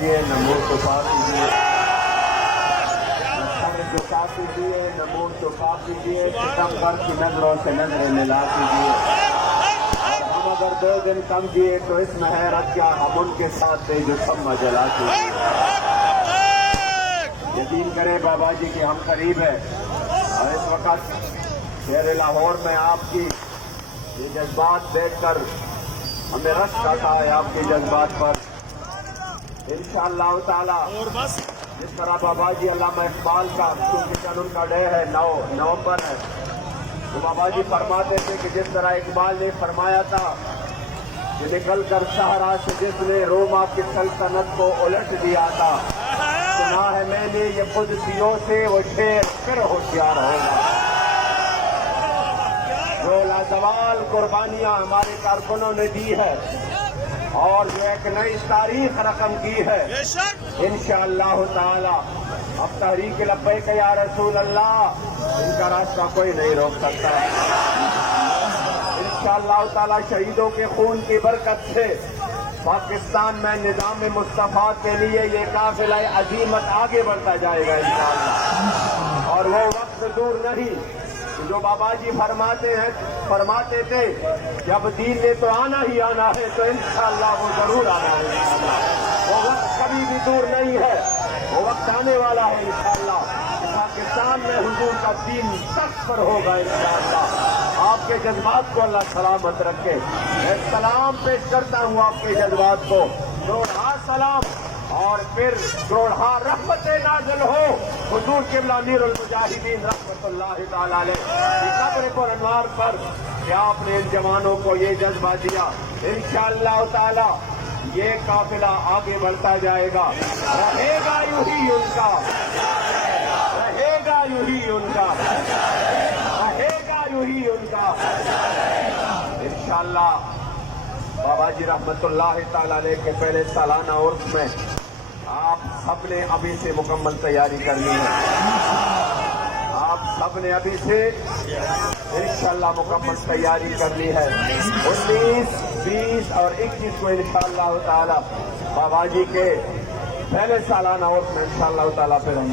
نمو چھپا کیجیے، جھکا کیجیے، نمو چھپا کیجیے، ستمبر کی نظروں سے نظریں ملا کیجیے، اور ہم اگر 2 دن کم جیے تو اس میں حیرت کیا، ہم ان کے ساتھ تھے جو شمع جلا کیجیے۔ یقین کرے بابا جی کہ ہم قریب ہیں، اور اس وقت شہر لاہور میں آپ کی یہ جذبات دیکھ کر ہمیں رشک آتا ہے آپ کے جذبات پر۔ انشاءاللہ تعالی جس طرح بابا جی علامہ اقبال کا کیونکہ ان کا ڈے ہے 9 نومبر ہے، تو بابا جی فرماتے تھے کہ جس طرح اقبال نے فرمایا تھا کہ نکل کر صحرا سے جس نے روما کی سلطنت کو الٹ دیا تھا، سنا ہے میں نے یہ قدسیوں سے وہ شیر پھر ہوشیار ہوگا۔ جو لازوال قربانیاں ہمارے کارکنوں نے دی ہے اور جو ایک نئی تاریخ رقم کی ہے، انشاءاللہ تعالی اب تحریک لبیک یا رسول اللہ ان کا راستہ کوئی نہیں روک سکتا۔ انشاءاللہ تعالی شہیدوں کے خون کی برکت سے پاکستان میں نظام مصطفیٰ کے لیے یہ قافلہ عظیمت آگے بڑھتا جائے گا انشاءاللہ، اور وہ وقت دور نہیں جو بابا جی فرماتے تھے جب دین نے تو آنا ہی آنا ہے تو انشاءاللہ وہ ضرور آنا ہے انشاءاللہ۔ وہ وقت کبھی بھی دور نہیں ہے، وہ وقت آنے والا ہے انشاءاللہ۔ پاکستان میں حضور کا دین سخت پر ہوگا انشاءاللہ۔ آپ کے جذبات کو اللہ سلامت رکھے۔ میں سلام پیش کرتا ہوں آپ کے جذبات کو، کروڑہا سلام اور پھر کروڑہا رحمت نازل ہو حضور قبلہ امیر المجاہدین رحمت اللہ تعالی علیہ کی قبر پر انوار پر کہ آپ نے ان جوانوں کو یہ جذبہ دیا۔ انشاءاللہ تعالی یہ قافلہ آگے بڑھتا جائے گا، رہے گا یوں ہی ان کا، رہے گا یوں ہی ان کا، رہے گا یوں ہی ان کا انشاءاللہ۔ بابا جی رحمت اللہ تعالی علیہ کے پہلے سالانہ عرس میں آپ سب نے ابھی سے مکمل تیاری کرنی ہے، آپ سب نے ابھی سے انشاءاللہ مکمل تیاری کرنی ہے۔ 19، 20 اور 21 کو انشاءاللہ تعالی بابا جی کے پہلے سالانہ عرس میں انشاءاللہ تعالی پھر ہم